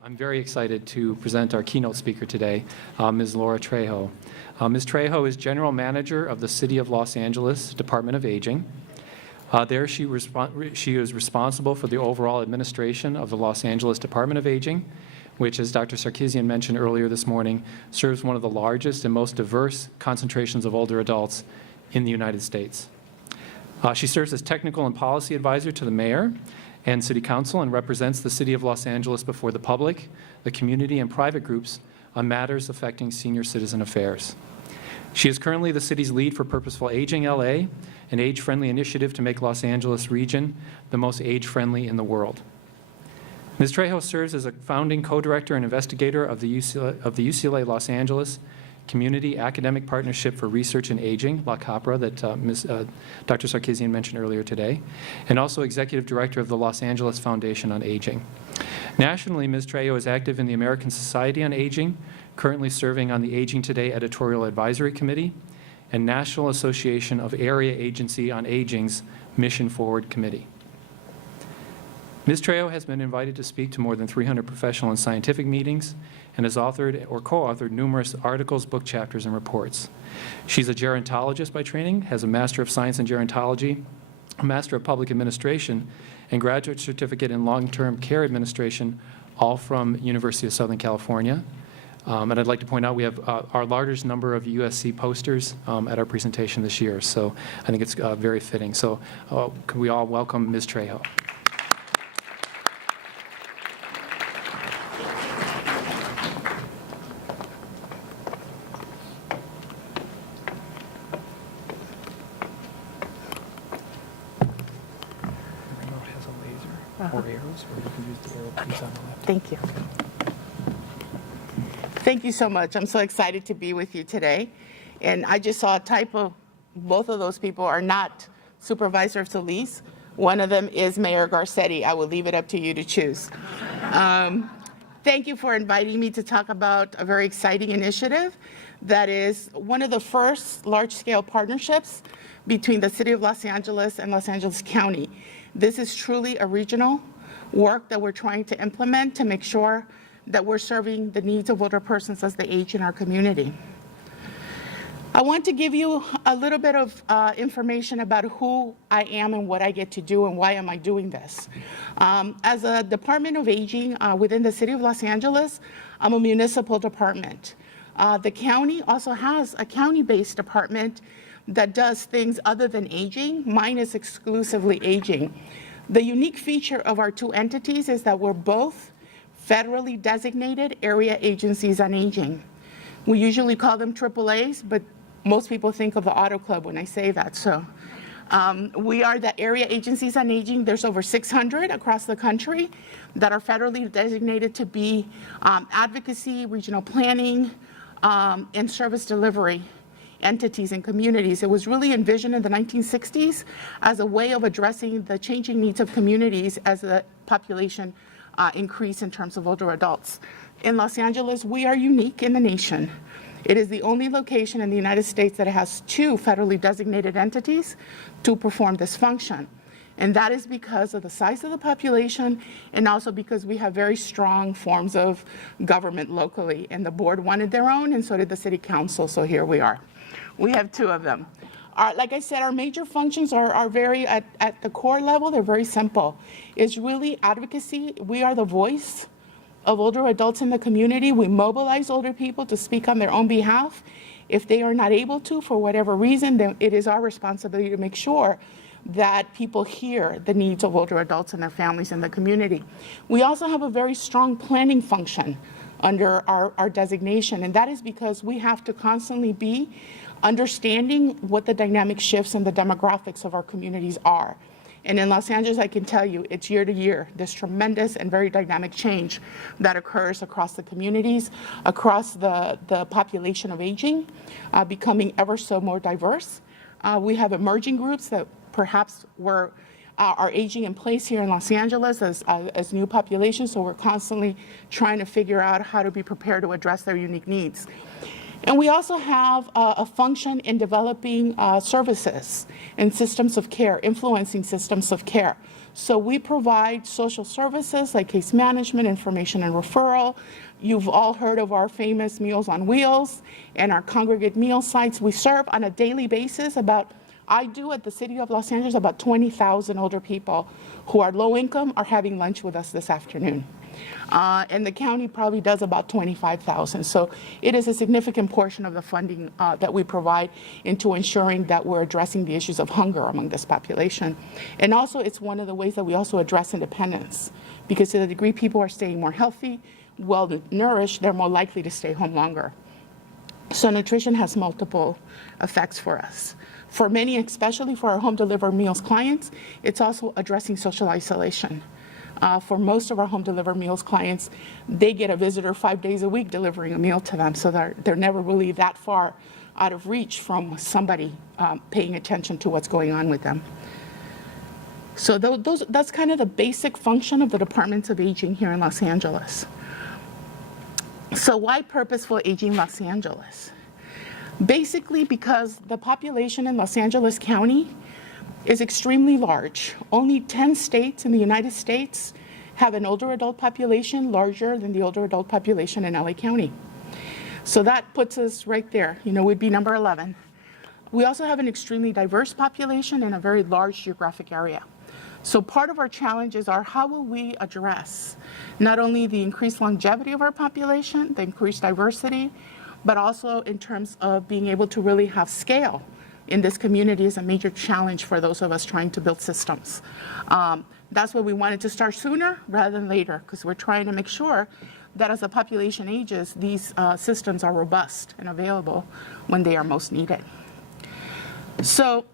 I'm very excited to present our keynote speaker today, Ms. Laura Trejo. Ms. Trejo is General Manager of the City of Los Angeles Department of Aging. There she is responsible for the overall administration of the Los Angeles Department of Aging, which, as Dr. Sarkisian mentioned earlier this morning, serves one of the largest and most diverse concentrations of older adults in the United States. She serves as technical and policy advisor to the mayor and city council and represents the city of Los Angeles before the public, the community, and private groups on matters affecting senior citizen affairs. She is currently the city's lead for Purposeful Aging LA, an age-friendly initiative to make Los Angeles region the most age-friendly in the world. Ms. Trejo serves as a founding co-director and investigator of the UCLA Los Angeles Community Academic Partnership for Research in Aging, La CAPRA, that Dr. Sarkisian mentioned earlier today, and also executive director of the Los Angeles Foundation on Aging. Nationally, Ms. Trejo is active in the American Society on Aging, currently serving on the Aging Today Editorial Advisory Committee and National Association of Area Agency on Aging's Mission Forward Committee. Ms. Trejo has been invited to speak to more than 300 professional and scientific meetings and has authored or co-authored numerous articles, book chapters, and reports. She's a gerontologist by training, has a Master of Science in Gerontology, a Master of Public Administration, and graduate certificate in long-term care administration, all from University of Southern California. And I'd like to point out we have our largest number of USC posters at our presentation this year, so I think it's very fitting. So could we all welcome Ms. Trejo. Thank you. Thank you so much. I'm so excited to be with you today. And I just saw a typo. Both of those people are not supervisor of police. One of them is Mayor Garcetti. I will leave it up to you to choose. Thank you for inviting me to talk about a very exciting initiative that is one of the first large-scale partnerships between the City of Los Angeles and Los Angeles County. This is truly a regional work that we're trying to implement to make sure that we're serving the needs of older persons as they age in our community. I want to give you a little bit of information about who I am and what I get to do and why am I doing this. As a Department of Aging within the City of Los Angeles, I'm a municipal department. The county also has a county-based department that does things other than aging. Mine is exclusively aging. The unique feature of our two entities is that we're both federally designated area agencies on aging. We usually call them AAAs, but most people think of the Auto Club when I say that. So we are the area agencies on aging. There's over 600 across the country that are federally designated to be advocacy, regional planning, and service delivery entities and communities. It was really envisioned in the 1960s as a way of addressing the changing needs of communities as the population increase in terms of older adults. In Los Angeles, we are unique in the nation. It is the only location in the United States that has two federally designated entities to perform this function. And that is because of the size of the population and also because we have very strong forms of government locally. And the board wanted their own, and so did the city council, so here we are. We have two of them. Like I said, our major functions are very, at the core level, they're very simple. It's really advocacy. We are the voice of older adults in the community. We mobilize older people to speak on their own behalf. If they are not able to, for whatever reason, then it is our responsibility to make sure that people hear the needs of older adults and their families in the community. We also have a very strong planning function under our designation, and that is because we have to constantly be understanding what the dynamic shifts and the demographics of our communities are. And in Los Angeles, I can tell you, it's year to year, this tremendous and very dynamic change that occurs across the communities, across the population of aging, becoming ever so more diverse. We have emerging groups that perhaps are aging in place here in Los Angeles as new populations, so we're constantly trying to figure out how to be prepared to address their unique needs. And we also have a function in developing services and systems of care, influencing systems of care. So we provide social services like case management, information and referral. You've all heard of our famous Meals on Wheels and our congregate meal sites. We serve on a daily basis I do at the City of Los Angeles about 20,000 older people who are low income are having lunch with us this afternoon. And the county probably does about 25,000. So it is a significant portion of the funding that we provide into ensuring that we're addressing the issues of hunger among this population. And also it's one of the ways that we also address independence, because to the degree people are staying more healthy, well nourished, they're more likely to stay home longer. So nutrition has multiple effects for us. For many, especially for our home delivered meals clients, it's also addressing social isolation. For most of our home delivered meals clients, they get a visitor 5 days a week delivering a meal to them, so they're never really that far out of reach from somebody paying attention to what's going on with them. So that's kind of the basic function of the Department of Aging here in Los Angeles. So why Purposeful Aging Los Angeles? Basically because the population in Los Angeles County is extremely large. Only 10 states in the United States have an older adult population larger than the older adult population in LA County. So that puts us right there. We'd be number 11. We also have an extremely diverse population in a very large geographic area. So part of our challenges are how will we address not only the increased longevity of our population, the increased diversity, but also in terms of being able to really have scale in this community is a major challenge for those of us trying to build systems. That's why we wanted to start sooner rather than later, because we're trying to make sure that as the population ages, these systems are robust and available when they are most needed. So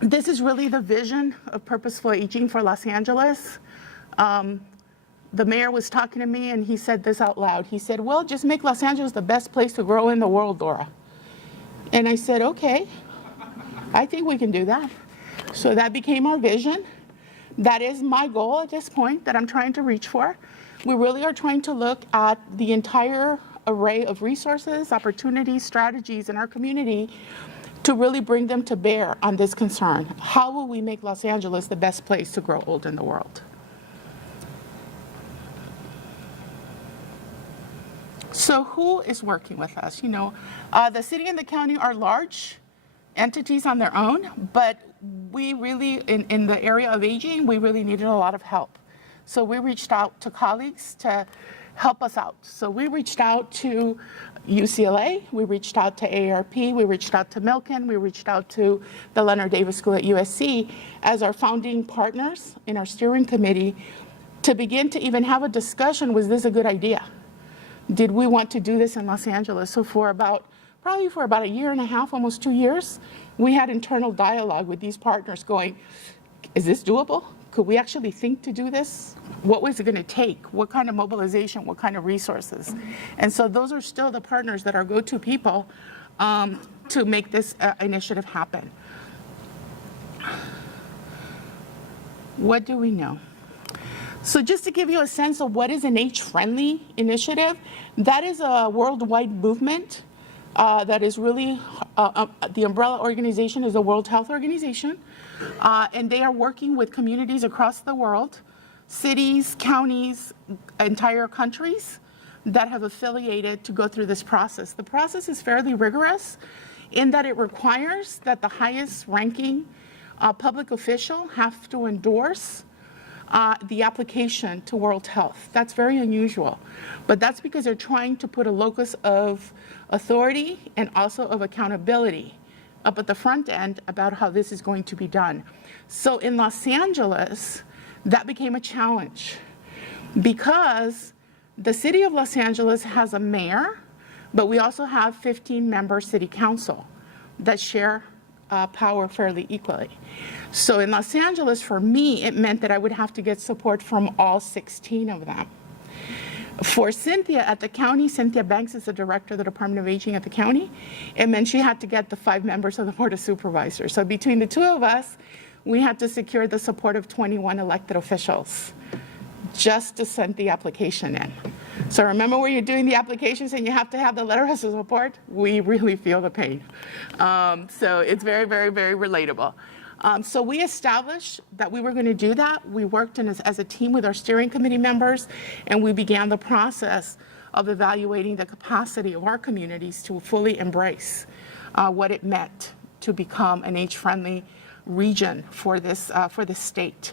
this is really the vision of Purposeful Aging for Los Angeles. The mayor was talking to me and he said this out loud. He said, well, just make Los Angeles the best place to grow in the world, Dora. And I said, okay, I think we can do that. So that became our vision. That is my goal at this point that I'm trying to reach for. We really are trying to look at the entire array of resources, opportunities, strategies in our community to really bring them to bear on this concern. How will we make Los Angeles the best place to grow old in the world? So who is working with us? The city and the county are large entities on their own, but we really, in the area of aging, we really needed a lot of help. So we reached out to colleagues to help us out. So we reached out to UCLA, we reached out to AARP, we reached out to Milken, we reached out to the Leonard Davis School at USC as our founding partners in our steering committee to begin to even have a discussion, was this a good idea? Did we want to do this in Los Angeles? So probably for about a year and a half, almost 2 years, we had internal dialogue with these partners going, is this doable? Could we actually think to do this? What was it going to take? What kind of mobilization? What kind of resources? And so those are still the partners that are go-to people to make this initiative happen. What do we know? So just to give you a sense of what is an HFriendly initiative, that is a worldwide movement that is really, the umbrella organization is the World Health Organization, and they are working with communities across the world, cities, counties, entire countries that have affiliated to go through this process. The process is fairly rigorous in that it requires that the highest ranking public official have to endorse the application to World Health. That's very unusual, but that's because they're trying to put a locus of authority and also of accountability up at the front end about how this is going to be done. So in Los Angeles, that became a challenge because the city of Los Angeles has a mayor, but we also have 15-member city council that share power fairly equally. So in Los Angeles, for me, it meant that I would have to get support from all 16 of them. For Cynthia at the county, Cynthia Banks is the director of the Department of Aging at the county, it meant she had to get the 5 members of the Board of Supervisors. So between the two of us, we had to secure the support of 21 elected officials just to send the application in. So remember where you're doing the applications and you have to have the letter of support? We really feel the pain. So it's very, very, very relatable. So we established that we were going to do that. We worked as a team with our steering committee members, and we began the process of evaluating the capacity of our communities to fully embrace what it meant to become an age-friendly region for this state.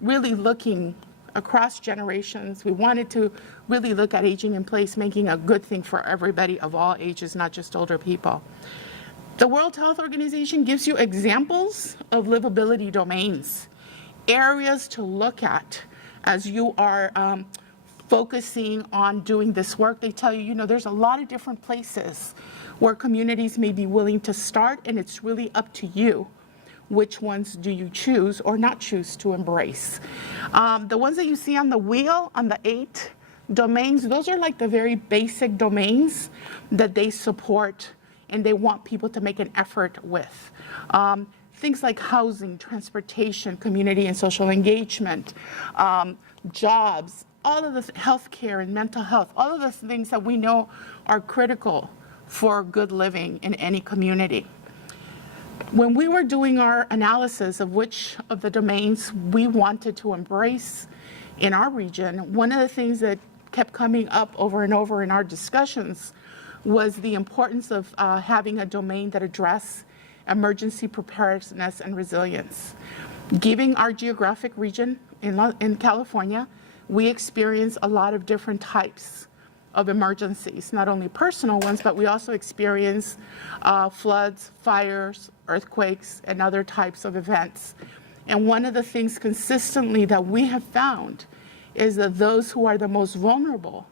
Really looking across generations, we wanted to really look at aging in place, making a good thing for everybody of all ages, not just older people. The World Health Organization gives you examples of livability domains, areas to look at as you are focusing on doing this work. They tell you, there's a lot of different places where communities may be willing to start, and it's really up to you. Which ones do you choose or not choose to embrace? The ones that you see on the wheel, on the 8 domains, those are like the very basic domains that they support and they want people to make an effort with. Things like housing, transportation, community and social engagement, jobs, all of this healthcare and mental health, all of the things that we know are critical for good living in any community. When we were doing our analysis of which of the domains we wanted to embrace in our region, one of the things that kept coming up over and over in our discussions was the importance of having a domain that addressed emergency preparedness and resilience. Given our geographic region in California, we experience a lot of different types of emergencies, not only personal ones, but we also experience floods, fires, earthquakes, and other types of events. And one of the things consistently that we have found is that those who are the most vulnerable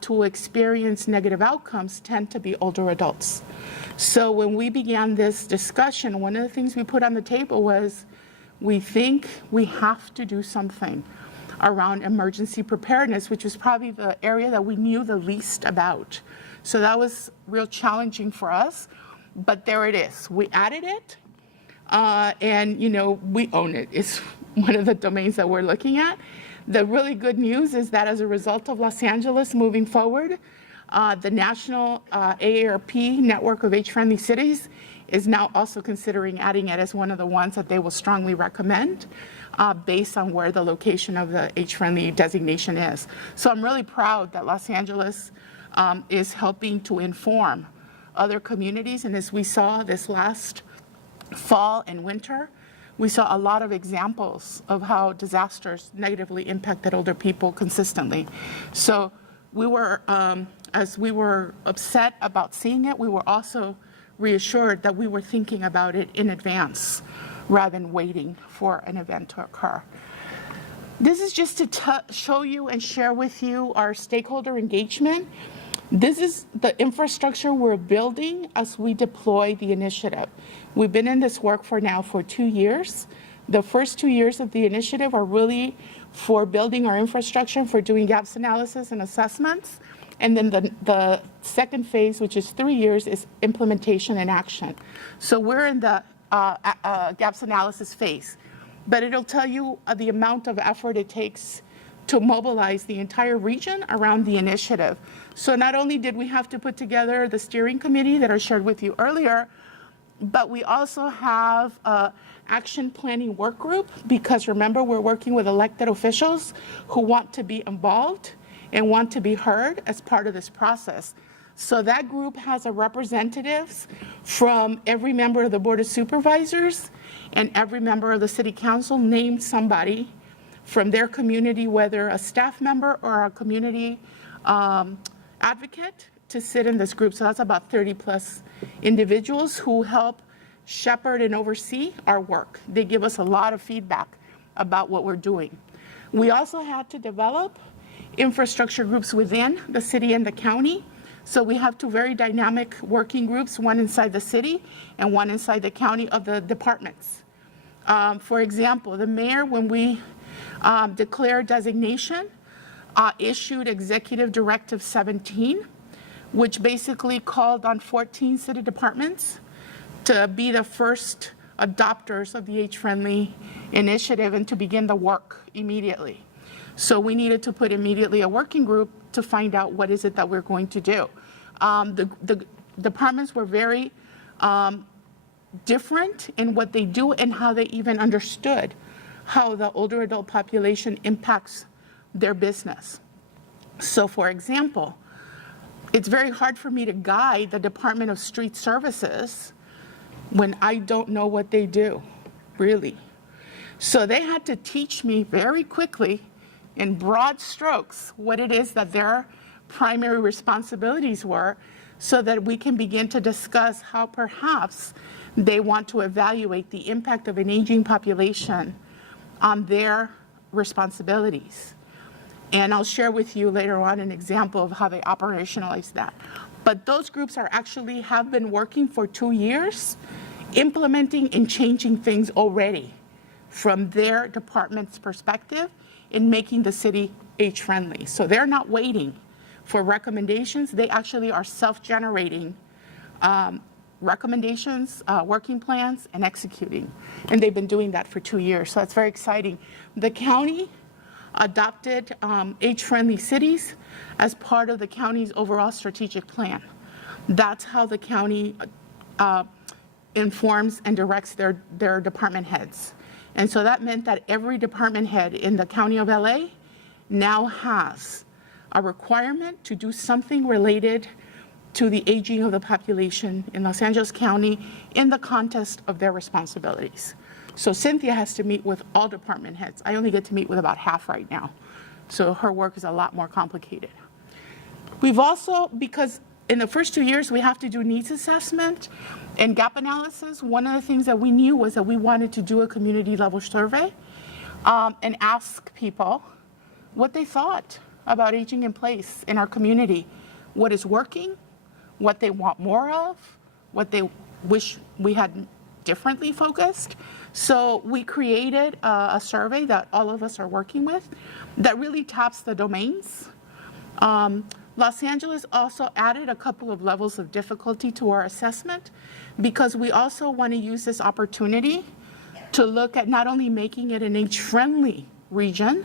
to experience negative outcomes tend to be older adults. So when we began this discussion, one of the things we put on the table was we think we have to do something around emergency preparedness, which was probably the area that we knew the least about. So that was real challenging for us, but there it is. We added it, and we own it. It's one of the domains that we're looking at. The really good news is that as a result of Los Angeles moving forward, the national AARP network of age-friendly cities is now also considering adding it as one of the ones that they will strongly recommend based on where the location of the age-friendly designation is. So I'm really proud that Los Angeles is helping to inform other communities. And as we saw this last fall and winter, we saw a lot of examples of how disasters negatively impacted older people consistently. So we were, as we were upset about seeing it, we were also reassured that we were thinking about it in advance rather than waiting for an event to occur. This is just to show you and share with you our stakeholder engagement. This is the infrastructure we're building as we deploy the initiative. We've been in this work for 2 years. The first 2 years of the initiative are really for building our infrastructure, for doing gaps analysis and assessments. And then the second phase, which is 3 years, is implementation and action. So we're in the gaps analysis phase, but it'll tell you the amount of effort it takes to mobilize the entire region around the initiative. So not only did we have to put together the steering committee that I shared with you earlier, but we also have an action planning work group, because remember, we're working with elected officials who want to be involved and want to be heard as part of this process. So that group has representatives from every member of the Board of Supervisors and every member of the City Council named somebody from their community, whether a staff member or a community advocate, to sit in this group. So that's about 30 plus individuals who help shepherd and oversee our work. They give us a lot of feedback about what we're doing. We also had to develop infrastructure groups within the city and the county. So we have 2 very dynamic working groups, one inside the city and one inside the county of the departments. For example, the mayor, when we declared designation, issued Executive Directive 17, which basically called on 14 city departments to be the first adopters of the age-friendly initiative and to begin the work immediately. So we needed to put immediately a working group to find out what is it that we're going to do. The departments were very different in what they do and how they even understood how the older adult population impacts their business. So for example, it's very hard for me to guide the Department of Street Services when I don't know what they do, really. So they had to teach me very quickly in broad strokes what it is that their primary responsibilities were, so that we can begin to discuss how perhaps they want to evaluate the impact of an aging population on their responsibilities. And I'll share with you later on an example of how they operationalize that. But those groups have been working for 2 years, implementing and changing things already from their department's perspective in making the city age-friendly. So they're not waiting for recommendations. They actually are self-generating recommendations, working plans, and executing. And they've been doing that for 2 years, so it's very exciting. The county adopted age-friendly cities as part of the county's overall strategic plan. That's how the county informs and directs their department heads. And so that meant that every department head in the County of LA now has a requirement to do something related to the aging of the population in Los Angeles County in the context of their responsibilities. So Cynthia has to meet with all department heads. I only get to meet with about half right now. So her work is a lot more complicated. We've also, because in the first 2 years, we have to do needs assessment and gap analysis. One of the things that we knew was that we wanted to do a community level survey and ask people what they thought about aging in place in our community, what is working, what they want more of, what they wish we had differently focused. So we created a survey that all of us are working with that really taps the domains. Los Angeles also added a couple of levels of difficulty to our assessment because we also want to use this opportunity to look at not only making it an age-friendly region,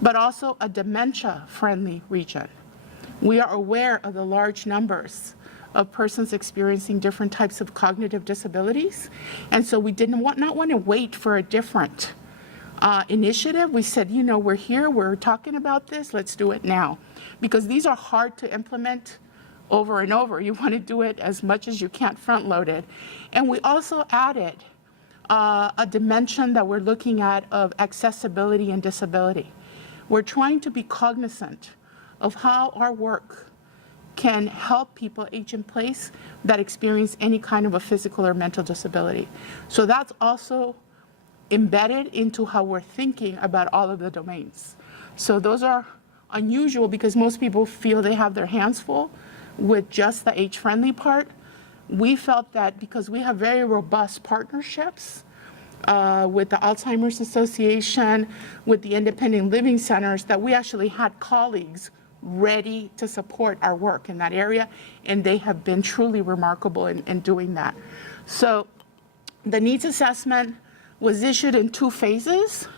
but also a dementia-friendly region. We are aware of the large numbers of persons experiencing different types of cognitive disabilities, and so we did not want to wait for a different initiative. We said, you know, we're here, we're talking about this, let's do it now. Because these are hard to implement over and over. You want to do it as much as you can front-load it. And we also added a dimension that we're looking at of accessibility and disability. We're trying to be cognizant of how our work can help people age in place that experience any kind of a physical or mental disability. So that's also embedded into how we're thinking about all of the domains. So those are unusual because most people feel they have their hands full with just the age-friendly part. We felt that because we have very robust partnerships with the Alzheimer's Association, with the independent living centers, that we actually had colleagues ready to support our work in that area, and they have been truly remarkable in doing that. So the needs assessment was issued in 2 phases.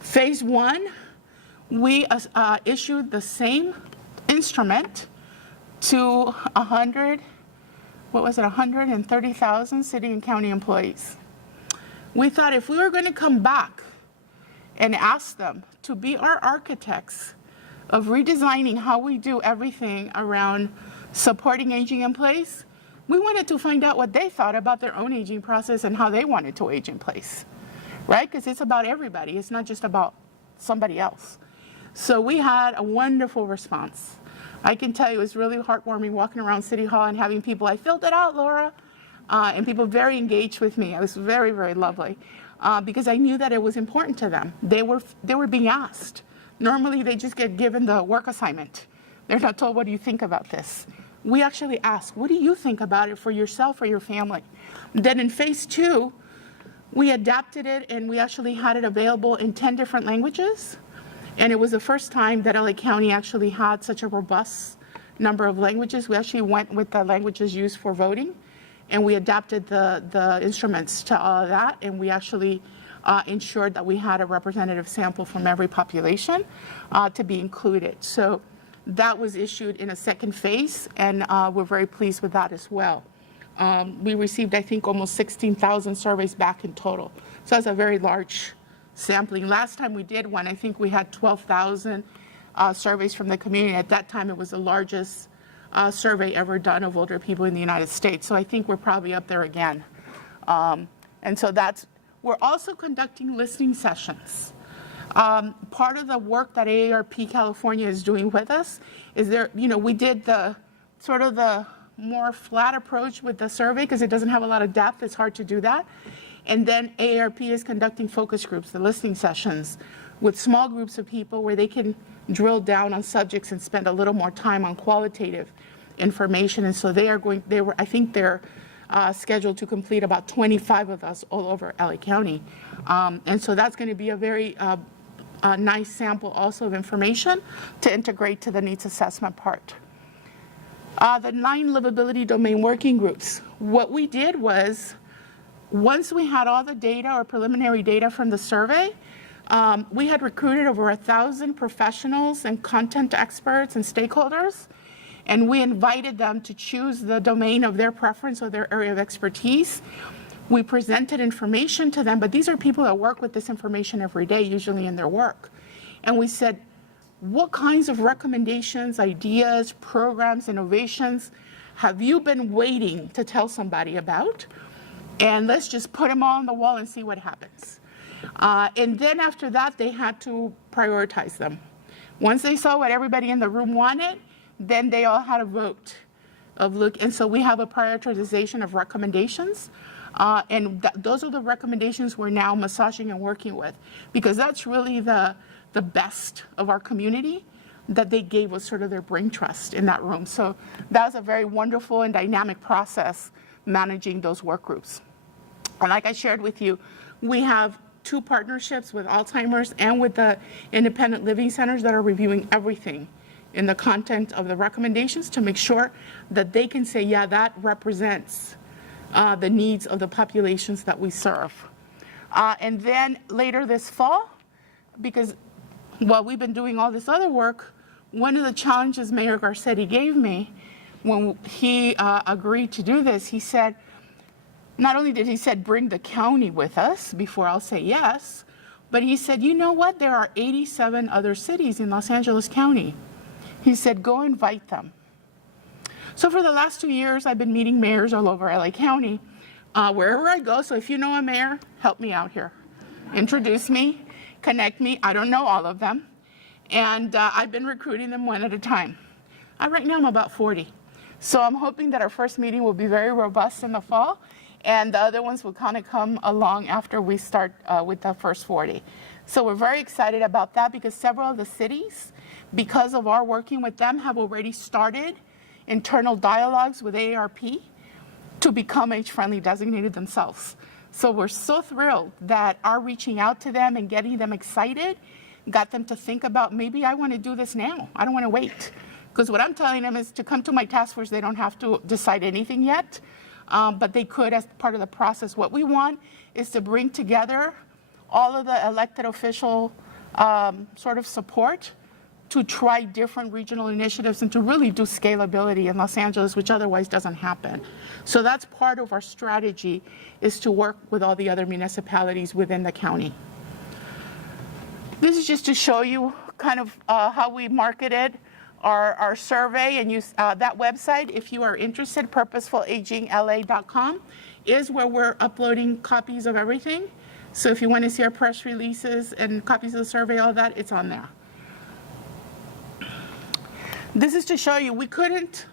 Phase 1, we issued the same instrument to 130,000 city and county employees. We thought if we were going to come back and ask them to be our architects of redesigning how we do everything around supporting aging in place, we wanted to find out what they thought about their own aging process and how they wanted to age in place, right? Because it's about everybody. It's not just about somebody else. So we had a wonderful response. I can tell you it was really heartwarming walking around City Hall and having people, I filled it out, Laura, and people very engaged with me. It was very, very lovely because I knew that it was important to them. They were being asked. Normally, they just get given the work assignment. They're not told, what do you think about this? We actually ask, what do you think about it for yourself or your family? Then in phase 2, we adapted it and we actually had it available in 10 different languages. And it was the first time that LA County actually had such a robust number of languages. We actually went with the languages used for voting, and we adapted the instruments to all of that, and we actually ensured that we had a representative sample from every population to be included. So that was issued in a second phase, and we're very pleased with that as well. we received, I think, almost 16,000 surveys back in total. So that's a very large sampling. Last time we did one, I think we had 12,000 surveys from the community. At that time, it was the largest survey ever done of older people in the United States. So I think we're probably up there again. And so we're also conducting listening sessions. Part of the work that AARP California is doing with us is we did the sort of the more flat approach with the survey because it doesn't have a lot of depth. It's hard to do that. And then AARP is conducting focus groups, the listening sessions, with small groups of people where they can drill down on subjects and spend a little more time on qualitative information. And so I think they're scheduled to complete about 25 of us all over LA County. And so that's going to be a very nice sample also of information to integrate to the needs assessment part. The 9 livability domain working groups. What we did was, once we had all the data or preliminary data from the survey, we had recruited over 1,000 professionals and content experts and stakeholders, and we invited them to choose the domain of their preference or their area of expertise. We presented information to them, but these are people that work with this information every day, usually in their work. And we said, what kinds of recommendations, ideas, programs, innovations have you been waiting to tell somebody about? And let's just put them all on the wall and see what happens. And then after that, they had to prioritize them. Once they saw what everybody in the room wanted, then they all had a vote of look. And so we have a prioritization of recommendations. And those are the recommendations we're now massaging and working with, because that's really the best of our community that they gave us sort of their brain trust in that room. So that was a very wonderful and dynamic process managing those work groups. And like I shared with you, we have 2 partnerships with Alzheimer's and with the independent living centers that are reviewing everything in the content of the recommendations to make sure that they can say, yeah, that represents the needs of the populations that we serve. And then later this fall, because while we've been doing all this other work, one of the challenges Mayor Garcetti gave me when he agreed to do this, he said, not only did he said, bring the county with us before I'll say yes, but he said, you know what? There are 87 other cities in Los Angeles County. He said, go invite them. So for the last 2 years, I've been meeting mayors all over LA County, wherever I go. So if you know a mayor, help me out here. Introduce me, connect me. I don't know all of them. And I've been recruiting them one at a time. Right now I'm about 40. So I'm hoping that our first meeting will be very robust in the fall, and the other ones will kind of come along after we start with the first 40. So we're very excited about that because several of the cities, because of our working with them, have already started internal dialogues with AARP to become HFriendly designated themselves. So we're so thrilled that our reaching out to them and getting them excited got them to think about, maybe I want to do this now. I don't want to wait. Because what I'm telling them is to come to my task force, they don't have to decide anything yet, but they could as part of the process. What we want is to bring together all of the elected official sort of support to try different regional initiatives and to really do scalability in Los Angeles, which otherwise doesn't happen. So that's part of our strategy, is to work with all the other municipalities within the county. This is just to show you kind of how we marketed our survey, and use that website, if you are interested, purposefulagingla.com, is where we're uploading copies of everything. So if you want to see our press releases and copies of the survey, all that, it's on there. This is to show you we couldn't,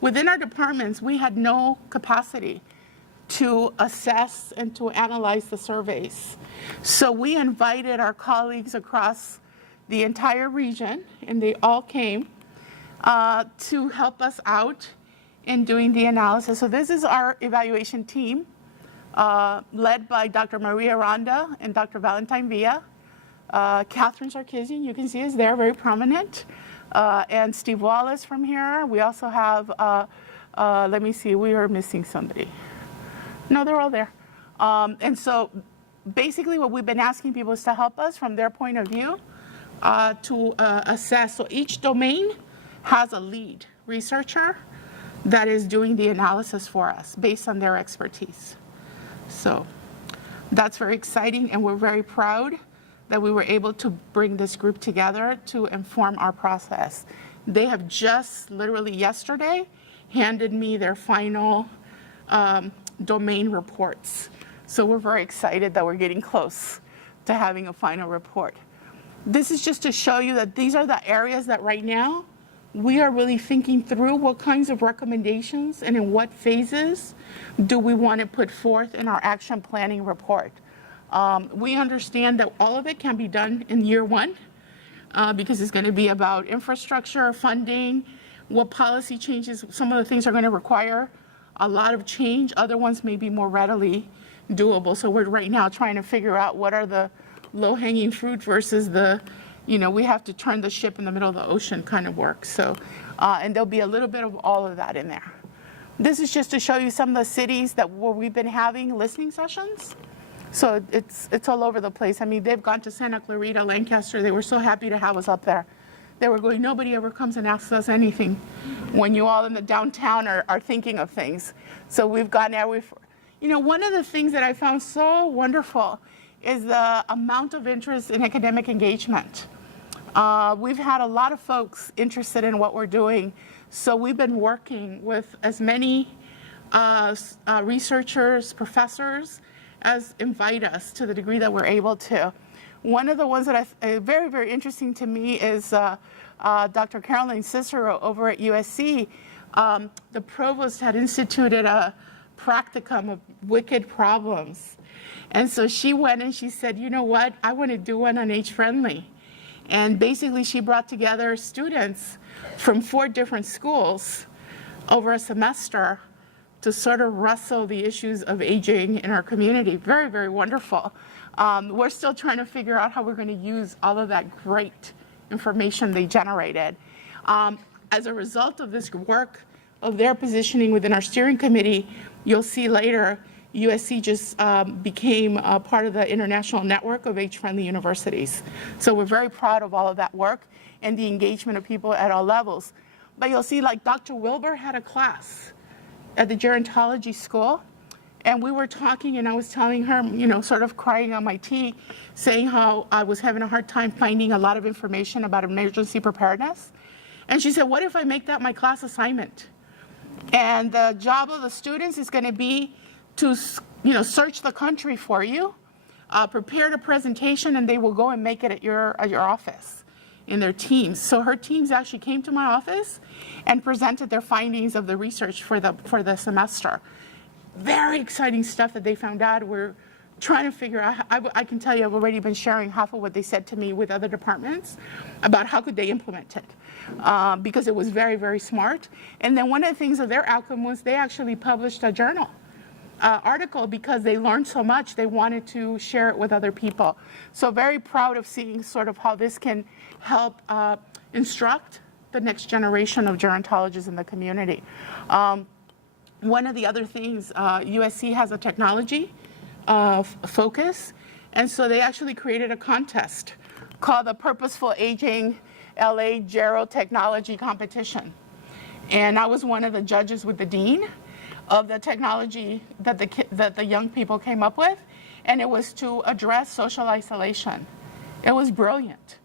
within our departments, we had no capacity to assess and to analyze the surveys. So we invited our colleagues across the entire region, and they all came to help us out in doing the analysis. So this is our evaluation team, led by Dr. Maria Ronda and Dr. Valentine Villa. Catherine Sarkisian, you can see, is there, very prominent. And Steve Wallace from here. We also have, let me see, we are missing somebody. No, they're all there. And so basically what we've been asking people is to help us from their point of view to assess. So each domain has a lead researcher that is doing the analysis for us based on their expertise. So that's very exciting, and we're very proud that we were able to bring this group together to inform our process. They have just literally yesterday handed me their final domain reports. So we're very excited that we're getting close to having a final report. This is just to show you that these are the areas that right now we are really thinking through what kinds of recommendations and in what phases do we want to put forth in our action planning report. We understand that all of it can be done in year one because it's going to be about infrastructure, funding, what policy changes. Some of the things are going to require a lot of change. Other ones may be more readily doable. So we're right now trying to figure out what are the low-hanging fruit versus the, we have to turn the ship in the middle of the ocean kind of work. So, and there'll be a little bit of all of that in there. This is just to show you some of the cities where we've been having listening sessions. So it's all over the place. I mean, they've gone to Santa Clarita, Lancaster. They were so happy to have us up there. They were going, nobody ever comes and asks us anything when you all in the downtown are thinking of things. So we've gone there. One of the things that I found so wonderful is the amount of interest in academic engagement. We've had a lot of folks interested in what we're doing. So we've been working with as many researchers, professors, as invite us to the degree that we're able to. One of the ones that very, very interesting to me is Dr. Caroline Cicero over at USC. The provost had instituted a practicum of wicked problems. And so she went and she said, you know what, I want to do one on HFriendly. And basically she brought together students from 4 different schools over a semester to sort of wrestle the issues of aging in our community. Very, very wonderful. We're still trying to figure out how we're going to use all of that great information they generated. As a result of this work of their positioning within our steering committee, you'll see later USC just became a part of the international network of age-friendly universities. So we're very proud of all of that work and the engagement of people at all levels. But you'll see, like, Dr. Wilbur had a class at the gerontology school, and we were talking, and I was telling her, sort of crying on my tea, saying how I was having a hard time finding a lot of information about emergency preparedness. And she said, what if I make that my class assignment? And the job of the students is going to be to, search the country for you, prepare a presentation, and they will go and make it at your office in their teams. So her teams actually came to my office and presented their findings of the research for the semester. Very exciting stuff that they found out. We're trying to figure out, I can tell you I've already been sharing half of what they said to me with other departments about how could they implement it, because it was very, very smart. And then one of the things of their outcome was they actually published a journal article because they learned so much, they wanted to share it with other people. So very proud of seeing sort of how this can help instruct the next generation of gerontologists in the community. One of the other things, USC has a technology focus, and so they actually created a contest called the Purposeful Aging LA Gero Technology Competition. And I was one of the judges with the dean of the technology that the young people came up with, and it was to address social isolation. It was brilliant,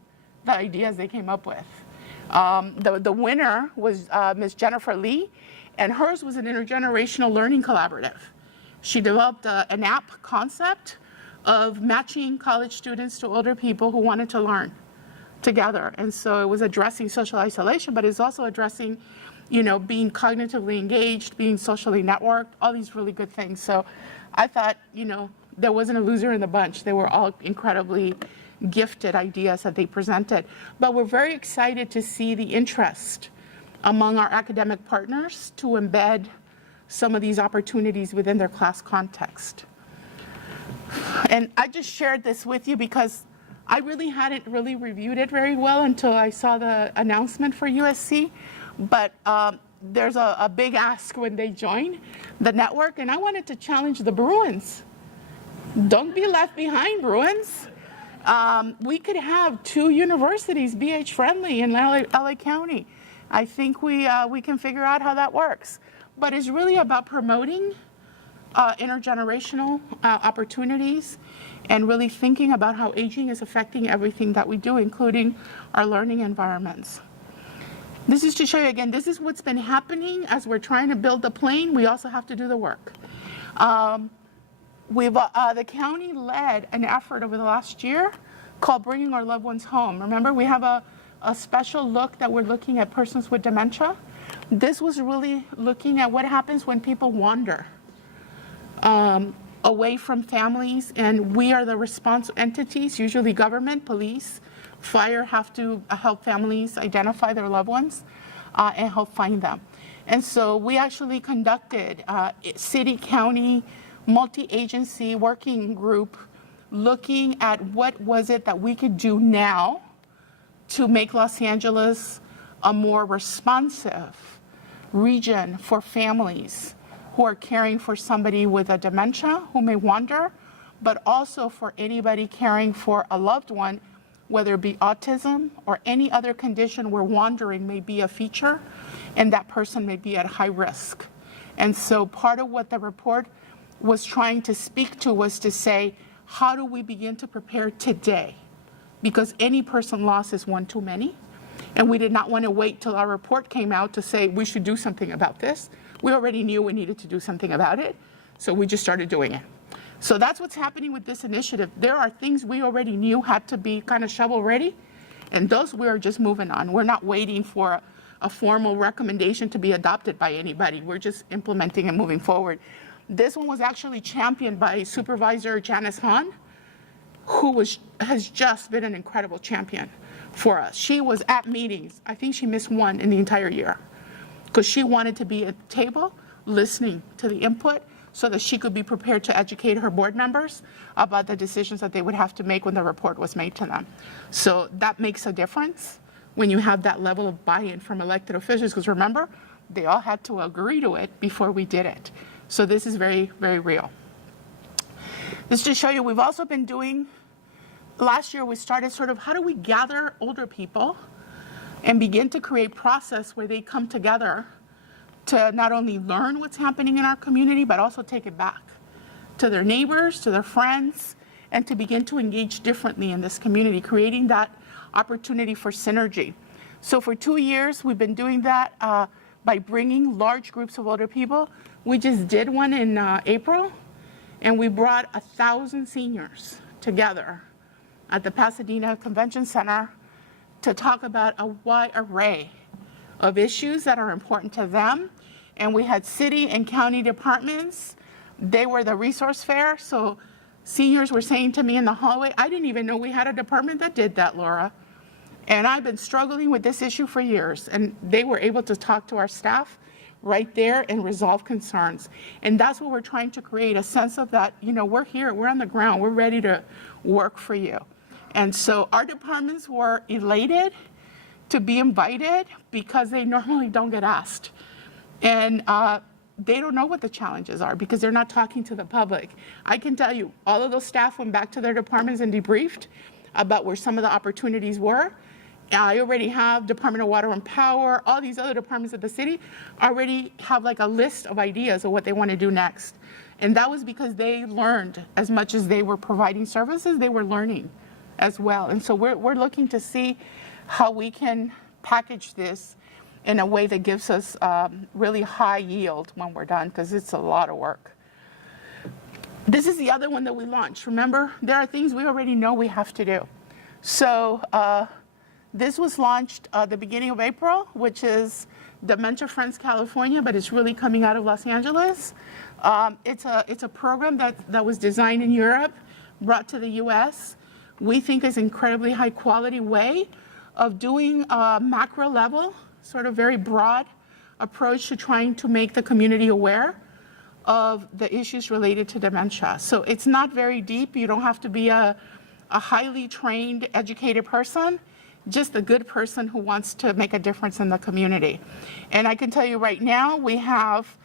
the ideas they came up with. The winner was Ms. Jennifer Lee, and hers was an intergenerational learning collaborative. She developed an app concept of matching college students to older people who wanted to learn together. And so it was addressing social isolation, but it's also addressing being cognitively engaged, being socially networked, all these really good things. So I thought, there wasn't a loser in the bunch. They were all incredibly gifted ideas that they presented. But we're very excited to see the interest among our academic partners to embed some of these opportunities within their class context. And I just shared this with you because I really hadn't really reviewed it very well until I saw the announcement for USC. But there's a big ask when they join the network, and I wanted to challenge the Bruins. Don't be left behind, Bruins. We could have 2 universities be age-friendly in LA County. I think we can figure out how that works. But it's really about promoting intergenerational opportunities and really thinking about how aging is affecting everything that we do, including our learning environments. This is to show you again, this is what's been happening as we're trying to build the plane. We also have to do the work. The county led an effort over the last year called Bringing Our Loved Ones Home. Remember, we have a special look that we're looking at persons with dementia. This was really looking at what happens when people wander away from families, and we are the responsible entities, usually government, police, fire, have to help families identify their loved ones and help find them. And so we actually conducted city, county, multi-agency working group looking at what was it that we could do now to make Los Angeles a more responsive region for families who are caring for somebody with a dementia who may wander, but also for anybody caring for a loved one, whether it be autism or any other condition where wandering may be a feature and that person may be at high risk. And so part of what the report was trying to speak to was to say, how do we begin to prepare today? Because any person lost is one too many. And we did not want to wait till our report came out to say we should do something about this. We already knew we needed to do something about it, so we just started doing it. So that's what's happening with this initiative. There are things we already knew had to be kind of shovel ready, and those we are just moving on. We're not waiting for a formal recommendation to be adopted by anybody. We're just implementing and moving forward. This one was actually championed by Supervisor Jonas, who has just been an incredible champion for us. She was at meetings. I think she missed one in the entire year because she wanted to be at the table listening to the input so that she could be prepared to educate her board members about the decisions that they would have to make when the report was made to them. So that makes a difference when you have that level of buy-in from elected officials, because remember, they all had to agree to it before we did it. So this is very, very real. Just to show you, we've also been doing, last year we started sort of how do we gather older people and begin to create process where they come together to not only learn what's happening in our community, but also take it back to their neighbors, to their friends, and to begin to engage differently in this community, creating that opportunity for synergy. So for 2 years, we've been doing that by bringing large groups of older people. We just did one in April, and we brought 1,000 seniors together at the Pasadena Convention Center to talk about a wide array of issues that are important to them. And we had city and county departments. They were the resource fair. So seniors were saying to me in the hallway, I didn't even know we had a department that did that, Laura. And I've been struggling with this issue for years. And they were able to talk to our staff right there and resolve concerns. And that's what we're trying to create, a sense of that, you know, we're here, we're on the ground, we're ready to work for you. And so our departments were elated to be invited because they normally don't get asked. And they don't know what the challenges are because they're not talking to the public. I can tell you, all of those staff went back to their departments and debriefed about where some of the opportunities were. I already have Department of Water and Power, all these other departments of the city already have like a list of ideas of what they want to do next. And that was because they learned as much as they were providing services, they were learning as well. And so we're looking to see how we can package this in a way that gives us really high yield when we're done, because it's a lot of work. This is the other one that we launched. Remember, there are things we already know we have to do. So this was launched the beginning of April, which is Dementia Friends California, but it's really coming out of Los Angeles. It's a program that was designed in Europe, brought to the US. We think is an incredibly high quality way of doing a macro level, sort of very broad approach to trying to make the community aware of the issues related to dementia. So it's not very deep. You don't have to be a highly trained, educated person, just a good person who wants to make a difference in the community. And I can tell you right now, we have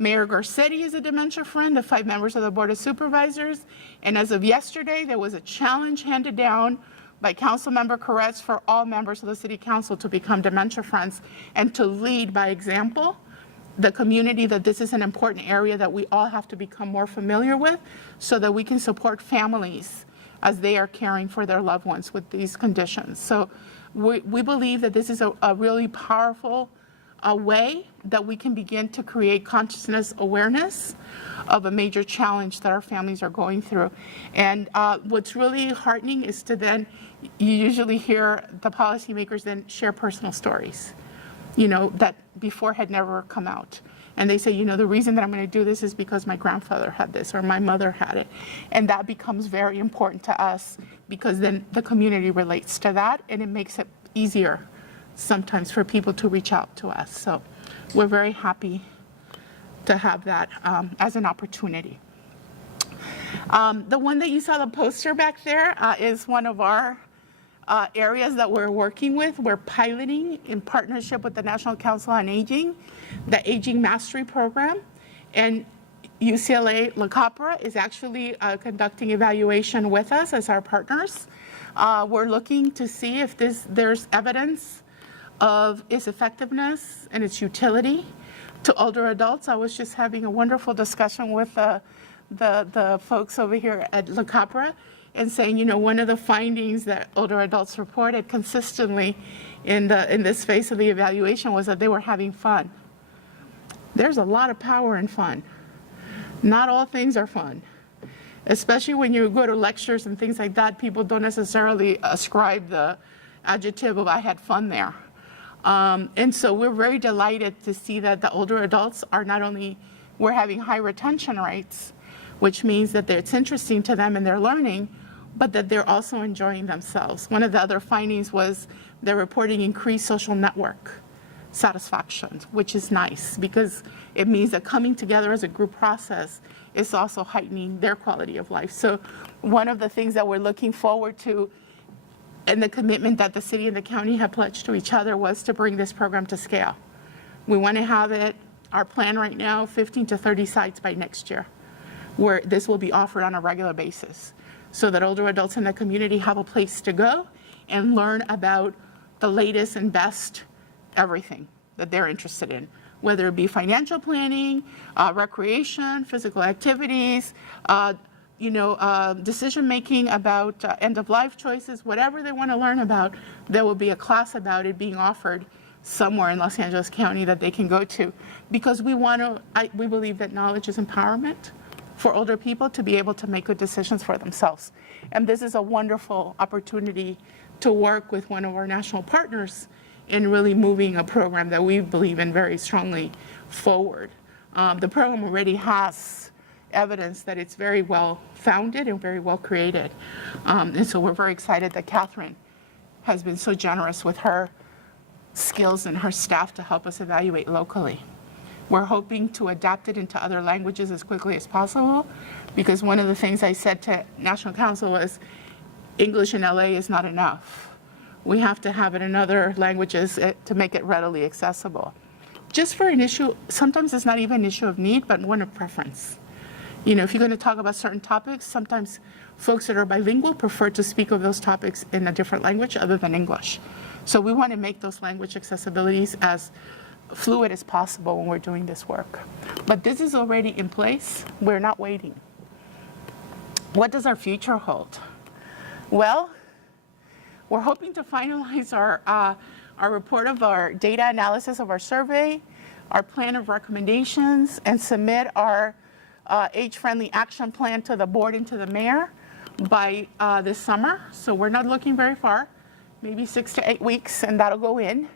Mayor Garcetti is a dementia friend, the 5 members of the Board of Supervisors. And as of yesterday, there was a challenge handed down by Councilmember Koretz for all members of the City Council to become Dementia Friends and to lead by example the community, that this is an important area that we all have to become more familiar with so that we can support families as they are caring for their loved ones with these conditions. So we believe that this is a really powerful way that we can begin to create consciousness awareness of a major challenge that our families are going through. And what's really heartening is to then, you usually hear the policymakers then share personal stories, that before had never come out. And they say, the reason that I'm going to do this is because my grandfather had this or my mother had it. And that becomes very important to us because then the community relates to that and it makes it easier sometimes for people to reach out to us. So we're very happy to have that as an opportunity. The one that you saw the poster back there is one of our areas that we're working with. We're piloting in partnership with the National Council on Aging, the Aging Mastery Program, and UCLA La Capra is actually conducting evaluation with us as our partners. We're looking to see if there's evidence of its effectiveness and its utility to older adults. I was just having a wonderful discussion with the folks over here at La Capra and saying, one of the findings that older adults reported consistently in this phase of the evaluation was that they were having fun. There's a lot of power in fun. Not all things are fun, especially when you go to lectures and things like that. People don't necessarily ascribe the adjective of I had fun there. And so we're very delighted to see that the older adults are not only, we're having high retention rates, which means that it's interesting to them and they're learning, but that they're also enjoying themselves. One of the other findings was they're reporting increased social network satisfaction, which is nice because it means that coming together as a group process is also heightening their quality of life. So one of the things that we're looking forward to and the commitment that the city and the county have pledged to each other was to bring this program to scale. We want to have it, our plan right now, 15 to 30 sites by next year, where this will be offered on a regular basis so that older adults in the community have a place to go and learn about the latest and best everything that they're interested in, whether it be financial planning, recreation, physical activities, decision-making about end-of-life choices, whatever they want to learn about, there will be a class about it being offered somewhere in Los Angeles County that they can go to. Because we believe that knowledge is empowerment for older people to be able to make good decisions for themselves. And this is a wonderful opportunity to work with one of our national partners in really moving a program that we believe in very strongly forward. The program already has evidence that it's very well founded and very well created. And so we're very excited that Catherine has been so generous with her skills and her staff to help us evaluate locally. We're hoping to adapt it into other languages as quickly as possible because one of the things I said to National Council was English in LA is not enough. We have to have it in other languages to make it readily accessible. Just for an issue, sometimes it's not even an issue of need, but one of preference. If you're going to talk about certain topics, sometimes folks that are bilingual prefer to speak of those topics in a different language other than English. So we want to make those language accessibilities as fluid as possible when we're doing this work. But this is already in place. We're not waiting. What does our future hold? Well, we're hoping to finalize our report of our data analysis of our survey, our plan of recommendations, and submit our age-friendly action plan to the board and to the mayor by this summer. So we're not looking very far, maybe 6 to 8 weeks, and that'll go in.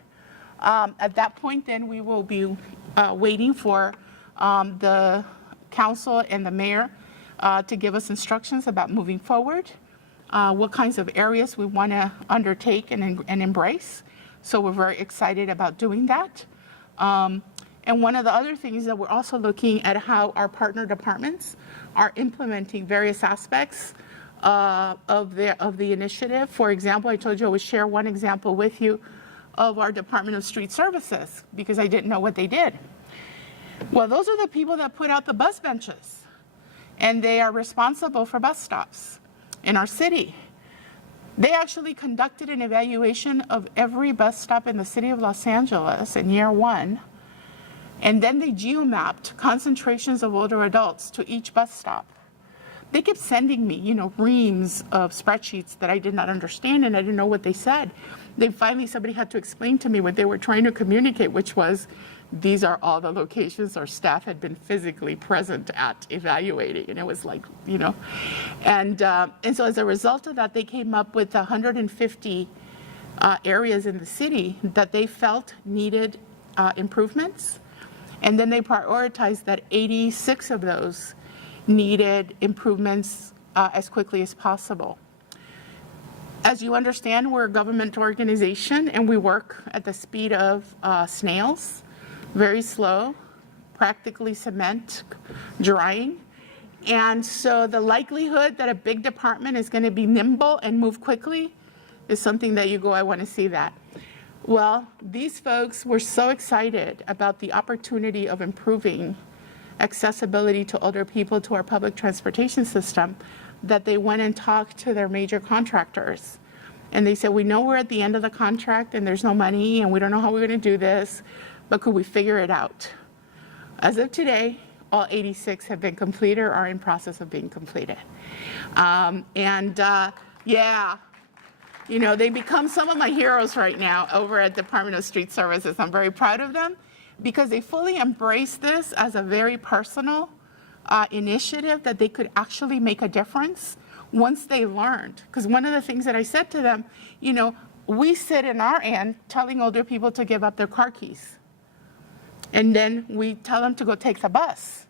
At that point, then we will be waiting for the council and the mayor to give us instructions about moving forward, what kinds of areas we want to undertake and embrace. So we're very excited about doing that. And one of the other things that we're also looking at how our partner departments are implementing various aspects of the initiative. For example, I told you I would share one example with you of our Department of Street Services because I didn't know what they did. Well, those are the people that put out the bus benches, and they are responsible for bus stops in our city. They actually conducted an evaluation of every bus stop in the city of Los Angeles in year 1, and then they geomapped concentrations of older adults to each bus stop. They kept sending me, reams of spreadsheets that I did not understand, and I didn't know what they said. Then finally somebody had to explain to me what they were trying to communicate, which was, these are all the locations our staff had been physically present at evaluating. And it was like, And so as a result of that, they came up with 150 areas in the city that they felt needed improvements. And then they prioritized that 86 of those needed improvements as quickly as possible. As you understand, we're a government organization and we work at the speed of snails, very slow, practically cement drying. And so the likelihood that a big department is going to be nimble and move quickly is something that you go, I want to see that. Well, these folks were so excited about the opportunity of improving accessibility to older people to our public transportation system that they went and talked to their major contractors. And they said, we know we're at the end of the contract and there's no money and we don't know how we're going to do this, but could we figure it out? As of today, all 86 have been completed or are in process of being completed. They become some of my heroes right now over at Department of Street Services. I'm very proud of them because they fully embrace this as a very personal initiative that they could actually make a difference once they learned. Because one of the things that I said to them, we sit in our end telling older people to give up their car keys. And then we tell them to go take the bus.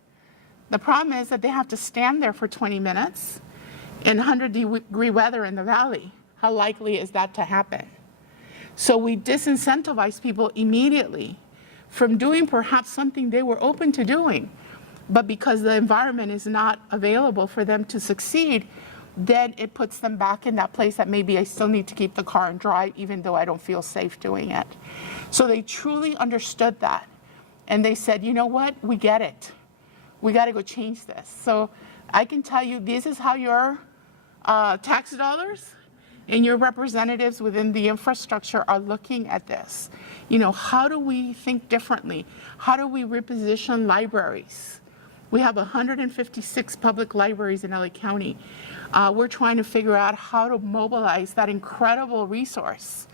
The problem is that they have to stand there for 20 minutes in 100-degree weather in the valley. How likely is that to happen? So we disincentivize people immediately from doing perhaps something they were open to doing, but because the environment is not available for them to succeed, then it puts them back in that place that maybe I still need to keep the car and drive even though I don't feel safe doing it. So they truly understood that. And they said, you know what, we get it. We got to go change this. So I can tell you, this is how your tax dollars and your representatives within the infrastructure are looking at this. How do we think differently? How do we reposition libraries? We have 156 public libraries in LA County. We're trying to figure out how to mobilize that incredible resource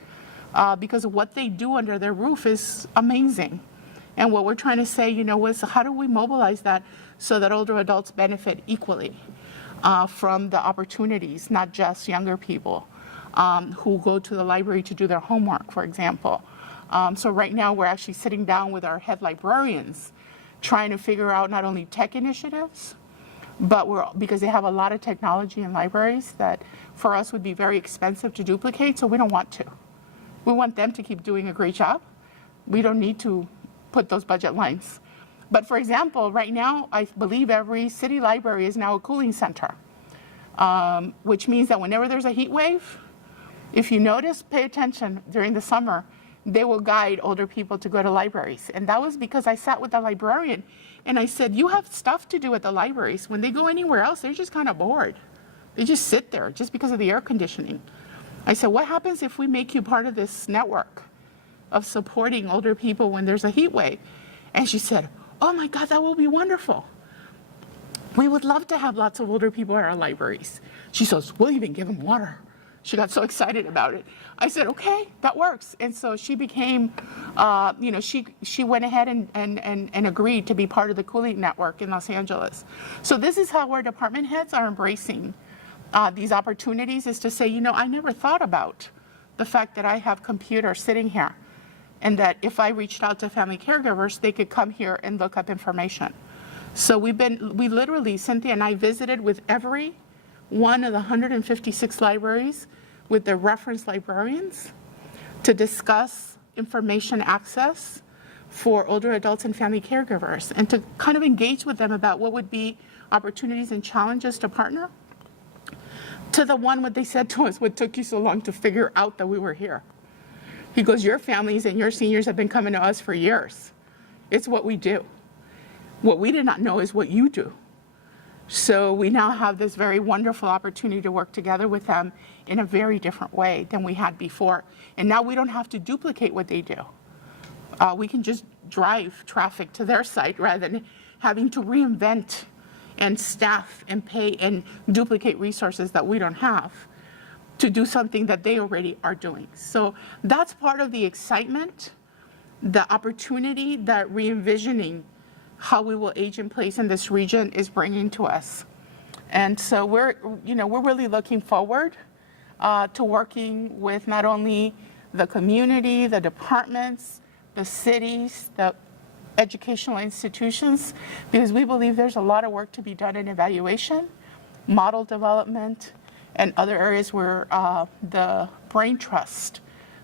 because what they do under their roof is amazing. And what we're trying to say, is how do we mobilize that so that older adults benefit equally from the opportunities, not just younger people who go to the library to do their homework, for example. So right now we're actually sitting down with our head librarians trying to figure out not only tech initiatives, but because they have a lot of technology in libraries that for us would be very expensive to duplicate, so we don't want to. We want them to keep doing a great job. We don't need to put those budget lines. But for example, right now, I believe every city library is now a cooling center, which means that whenever there's a heat wave, if you notice, pay attention during the summer, they will guide older people to go to libraries. And that was because I sat with the librarian and I said, you have stuff to do at the libraries. When they go anywhere else, they're just kind of bored. They just sit there just because of the air conditioning. I said, what happens if we make you part of this network of supporting older people when there's a heat wave? And she said, oh my God, that will be wonderful. We would love to have lots of older people at our libraries. She says, we'll even give them water. She got so excited about it. I said, okay, that works. And so she became, she went ahead and agreed to be part of the cooling network in Los Angeles. So this is how our department heads are embracing these opportunities, is to say, I never thought about the fact that I have computers sitting here and that if I reached out to family caregivers, they could come here and look up information. So we literally, Cynthia and I visited with every one of the 156 libraries with their reference librarians to discuss information access for older adults and family caregivers and to kind of engage with them about what would be opportunities and challenges to partner. To the one, what they said to us, what took you so long to figure out that we were here? He goes, your families and your seniors have been coming to us for years. It's what we do. What we did not know is what you do. So we now have this very wonderful opportunity to work together with them in a very different way than we had before. And now we don't have to duplicate what they do. We can just drive traffic to their site rather than having to reinvent and staff and pay and duplicate resources that we don't have to do something that they already are doing. So that's part of the excitement, the opportunity that re-envisioning how we will age in place in this region is bringing to us. And so we're really looking forward to working with not only the community, the departments, the cities, the educational institutions, because we believe there's a lot of work to be done in evaluation, model development, and other areas where the brain trust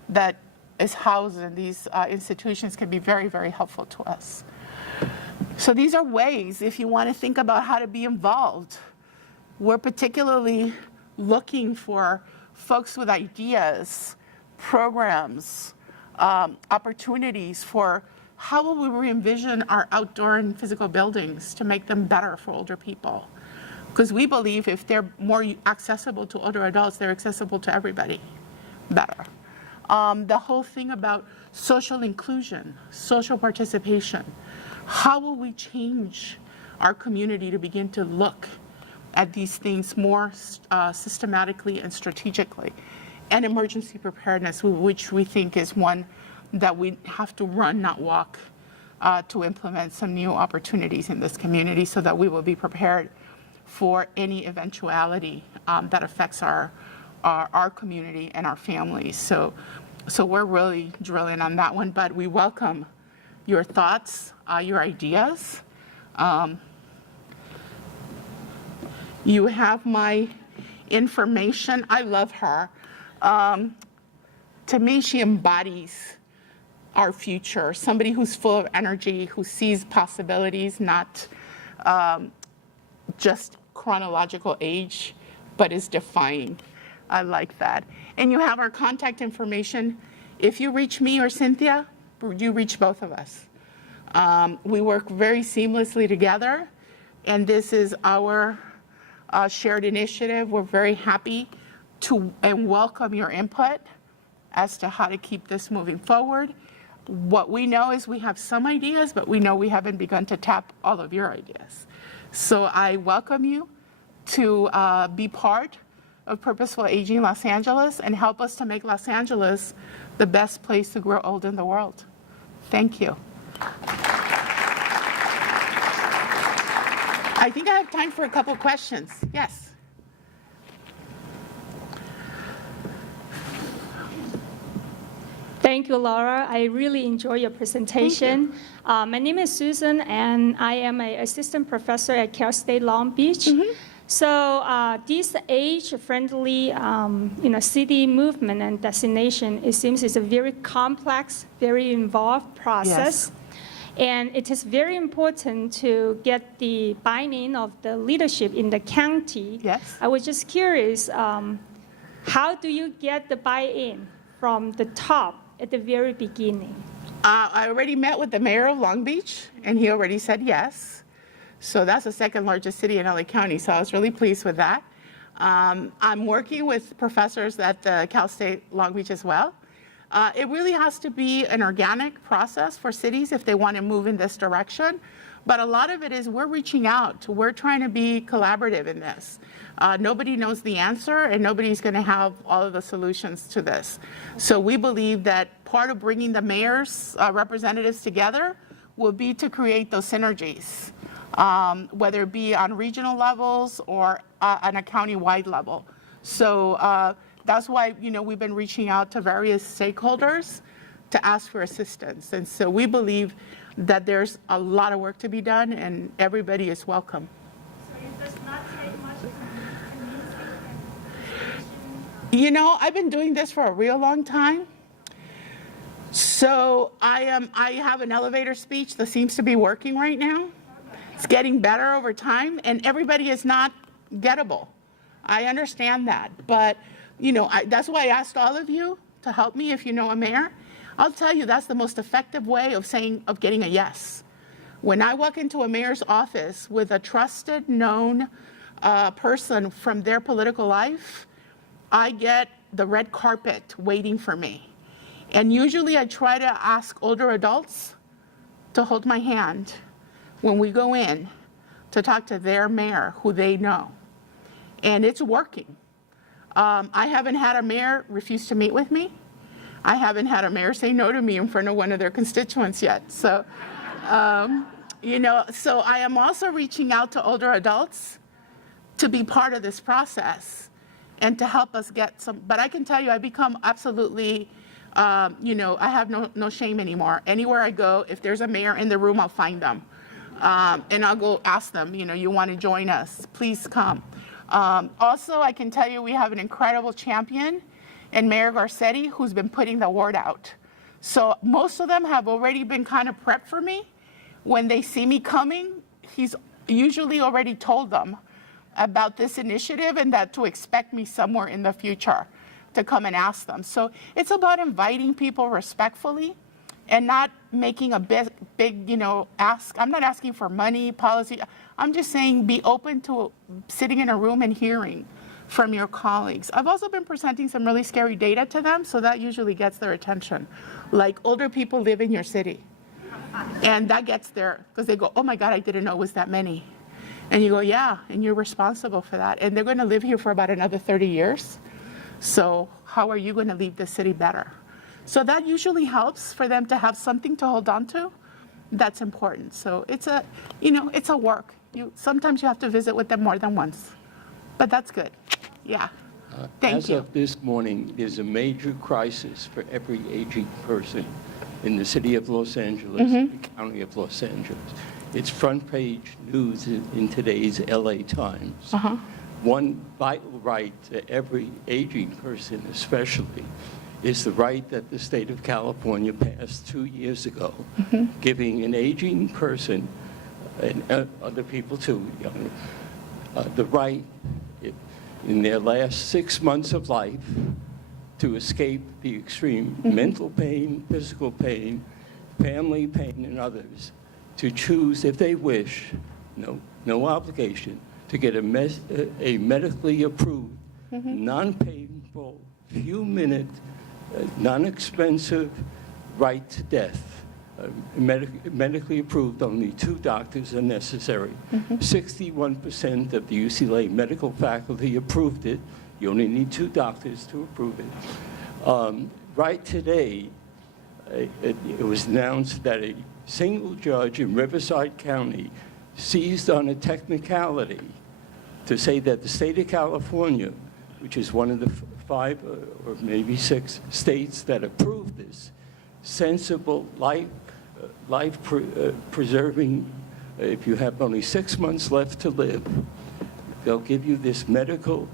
that is housed in these institutions can be very, very helpful to us. So these are ways, if you want to think about how to be involved. We're particularly looking for folks with ideas, programs, opportunities for how will we re-envision our outdoor and physical buildings to make them better for older people. Because we believe if they're more accessible to older adults, they're accessible to everybody better. The whole thing about social inclusion, social participation. How will we change our community to begin to look at these things more systematically and strategically? And emergency preparedness, which we think is one that we have to run, not walk, to implement some new opportunities in this community so that we will be prepared for any eventuality that affects our community and our families. So we're really drilling on that one, but we welcome your thoughts, your ideas. You have my information. I love her. To me, she embodies our future, somebody who's full of energy, who sees possibilities, not just chronological age, but is defying. I like that. And you have our contact information. If you reach me or Cynthia, you reach both of us. We work very seamlessly together, and this is our shared initiative. We're very happy to and welcome your input as to how to keep this moving forward. What we know is we have some ideas, but we know we haven't begun to tap all of your ideas. So I welcome you to be part of Purposeful Aging Los Angeles and help us to make Los Angeles the best place to grow old in the world. Thank you. I think I have time for a couple questions. Yes. Thank you, Laura. I really enjoy your presentation. My name is Susan, and I am an assistant professor at Cal State Long Beach. So this age-friendly city movement and destination, it seems is a very complex, very involved process. Yes. And it is very important to get the buy-in of the leadership in the county. Yes. I was just curious, how do you get the buy-in from the top at the very beginning? I already met with the mayor of Long Beach, and he already said yes. So that's the second largest city in LA County, so I was really pleased with that. I'm working with professors at Cal State Long Beach as well. It really has to be an organic process for cities if they want to move in this direction. But a lot of it is we're reaching out. We're trying to be collaborative in this. Nobody knows the answer, and nobody's going to have all of the solutions to this. So we believe that part of bringing the mayor's representatives together will be to create those synergies, whether it be on regional levels or on a county-wide level. So that's why we've been reaching out to various stakeholders to ask for assistance. And so we believe that there's a lot of work to be done, and everybody is welcome. So it does not take much communication. I've been doing this for a real long time. So I have an elevator speech that seems to be working right now. It's getting better over time, and everybody is not gettable. I understand that, but that's why I asked all of you to help me if you know a mayor. I'll tell you that's the most effective way of getting a yes. When I walk into a mayor's office with a trusted, known person from their political life, I get the red carpet waiting for me. And usually I try to ask older adults to hold my hand when we go in to talk to their mayor who they know. And it's working. I haven't had a mayor refuse to meet with me. I haven't had a mayor say no to me in front of one of their constituents yet. So, so I am also reaching out to older adults to be part of this process and to help us get some, but I can tell you, I become absolutely, I have no shame anymore. Anywhere I go, if there's a mayor in the room, I'll find them. And I'll go ask them, you want to join us, please come. Also, I can tell you we have an incredible champion in Mayor Garcetti who's been putting the word out. So most of them have already been kind of prepped for me. When they see me coming, he's usually already told them about this initiative and that to expect me somewhere in the future to come and ask them. So it's about inviting people respectfully and not making a big ask. I'm not asking for money, policy. I'm just saying be open to sitting in a room and hearing from your colleagues. I've also been presenting some really scary data to them, so that usually gets their attention. Like older people live in your city. And that gets there, because they go, oh my God, I didn't know it was that many. And you go, yeah, and you're responsible for that. And they're going to live here for about another 30 years. So how are you going to leave the city better? So that usually helps for them to have something to hold on to. That's important. So it's a work. Sometimes you have to visit with them more than once. But that's good. Yeah. Thank you. As of this morning, there's a major crisis for every aging person in the city of Los Angeles, the county of Los Angeles. It's front page news in today's LA Times. One vital right to every aging person especially is the right that the state of California passed 2 years ago, giving an aging person, and other people too, the right in their last 6 months of life to escape the extreme mental pain, physical pain, family pain, and others, to choose, if they wish, no obligation, to get a medically approved, non-painful, few-minute, non-expensive right to death. Medically approved, only 2 doctors are necessary. 61% of the UCLA medical faculty approved it. You only need 2 doctors to approve it. Right today, it was announced that a single judge in Riverside County seized on a technicality to say that the state of California, which is one of the 5 or maybe 6 states that approved this, sensible, life-preserving, if you have only 6 months left to live, they'll give you this medical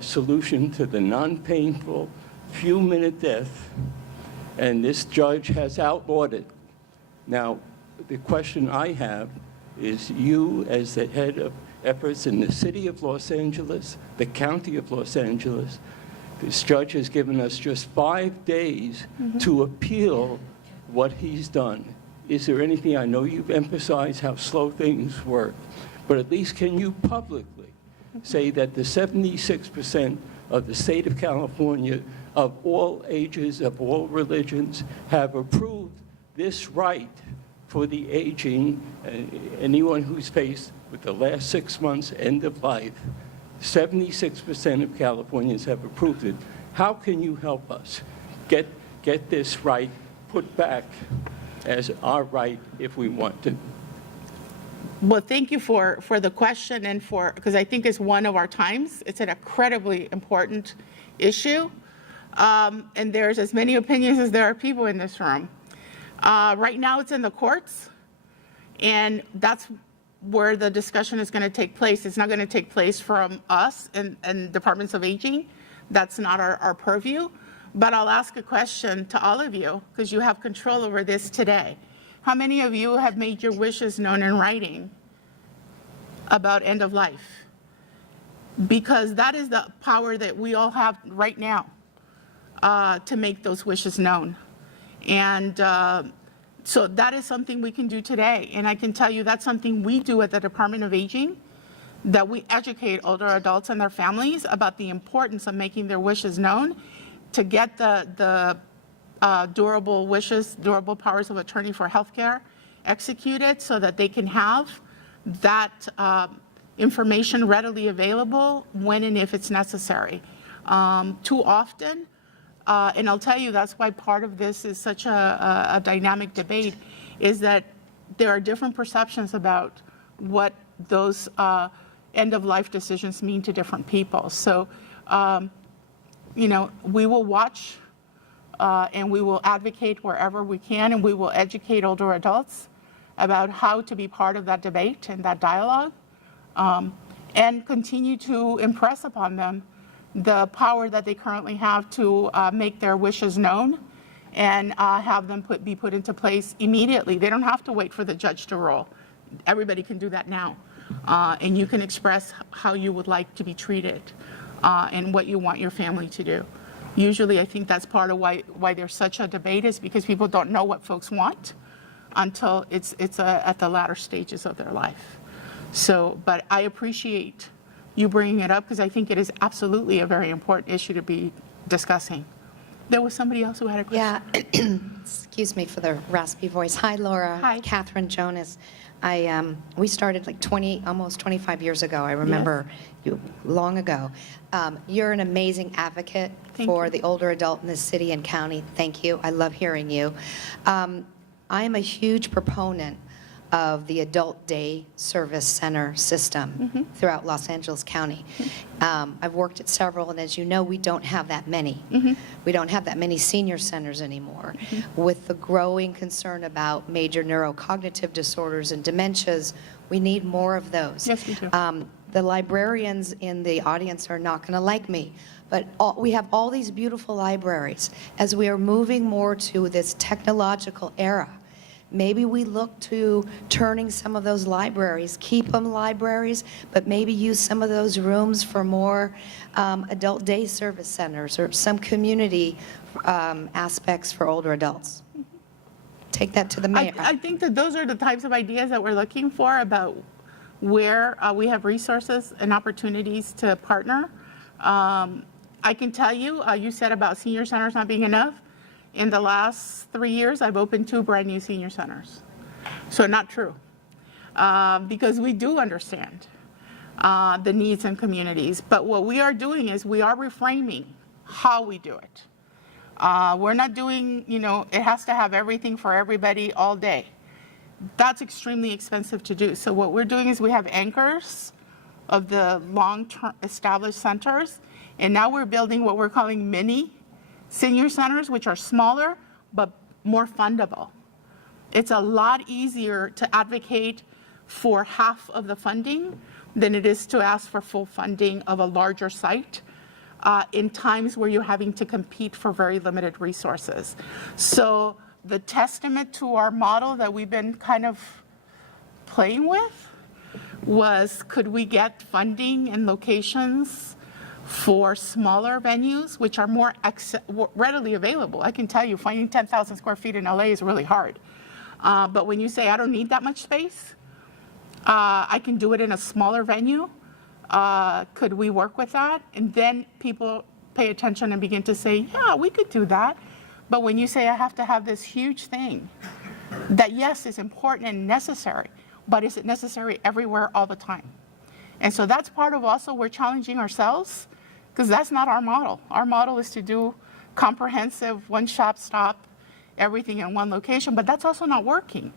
solution to the non-painful, few-minute death, and this judge has outlawed it. Now, the question I have is, you as the head of efforts in the city of Los Angeles, the county of Los Angeles, this judge has given us just 5 days to appeal what he's done. Is there anything, I know you've emphasized how slow things work, but at least can you publicly say that the 76% of the state of California, of all ages, of all religions, have approved this right for the aging, anyone who's faced with the last 6 months end of life? 76% of Californians have approved it. How can you help us get this right put back as our right if we want to? Well, thank you for the question and because I think it's one of our times. It's an incredibly important issue. And there's as many opinions as there are people in this room. Right now it's in the courts, and that's where the discussion is going to take place. It's not going to take place from us and departments of aging. That's not our purview. But I'll ask a question to all of you, because you have control over this today. How many of you have made your wishes known in writing about end of life? Because that is the power that we all have right now to make those wishes known. And so that is something we can do today. And I can tell you that's something we do at the Department of Aging that we educate older adults and their families about the importance of making their wishes known to get the durable wishes, durable powers of attorney for healthcare executed so that they can have that information readily available when and if it's necessary. Too often, and I'll tell you that's why part of this is such a dynamic debate, is that there are different perceptions about what those end-of-life decisions mean to different people. So, we will watch and we will advocate wherever we can, and we will educate older adults about how to be part of that debate and that dialogue, and continue to impress upon them the power that they currently have to make their wishes known and have them be put into place immediately. They don't have to wait for the judge to rule. Everybody can do that now. And you can express how you would like to be treated and what you want your family to do. Usually, I think that's part of why there's such a debate, is because people don't know what folks want until it's at the latter stages of their life. So, but I appreciate you bringing it up because I think it is absolutely a very important issue to be discussing. There was somebody else who had a question. Yeah, excuse me for the raspy voice. Hi, Laura. Hi. Catherine Jonas. We started like almost 25 years ago. I remember you long ago. You're an amazing advocate for the older adult in this city and county. Thank you. I love hearing you. I am a huge proponent of the Adult Day Service Center system throughout Los Angeles County. I've worked at several, and as you know, we don't have that many. We don't have that many senior centers anymore. With the growing concern about major neurocognitive disorders and dementias, we need more of those. Yes, we do. The librarians in the audience are not going to like me, but we have all these beautiful libraries. As we are moving more to this technological era, maybe we look to turning some of those libraries, keep them libraries, but maybe use some of those rooms for more adult day service centers or some community aspects for older adults. Take that to the mayor. I think that those are the types of ideas that we're looking for about where we have resources and opportunities to partner. I can tell you, you said about senior centers not being enough. In the last 3 years, I've opened 2 brand new senior centers. So not true, because we do understand the needs in communities. But what we are doing is we are reframing how we do it. We're not doing, it has to have everything for everybody all day. That's extremely expensive to do. So what we're doing is we have anchors of the long-term established centers, and now we're building what we're calling mini senior centers, which are smaller but more fundable. It's a lot easier to advocate for half of the funding than it is to ask for full funding of a larger site in times where you're having to compete for very limited resources. So the testament to our model that we've been kind of playing with was, could we get funding in locations for smaller venues, which are more readily available? I can tell you, finding 10,000 square feet in LA is really hard. But when you say, I don't need that much space, I can do it in a smaller venue. Could we work with that? And then people pay attention and begin to say, yeah, we could do that. But when you say I have to have this huge thing that, yes, is important and necessary, but is it necessary everywhere all the time? And so that's part of also we're challenging ourselves, because that's not our model. Our model is to do comprehensive, one-shop stop, everything in one location, but that's also not working,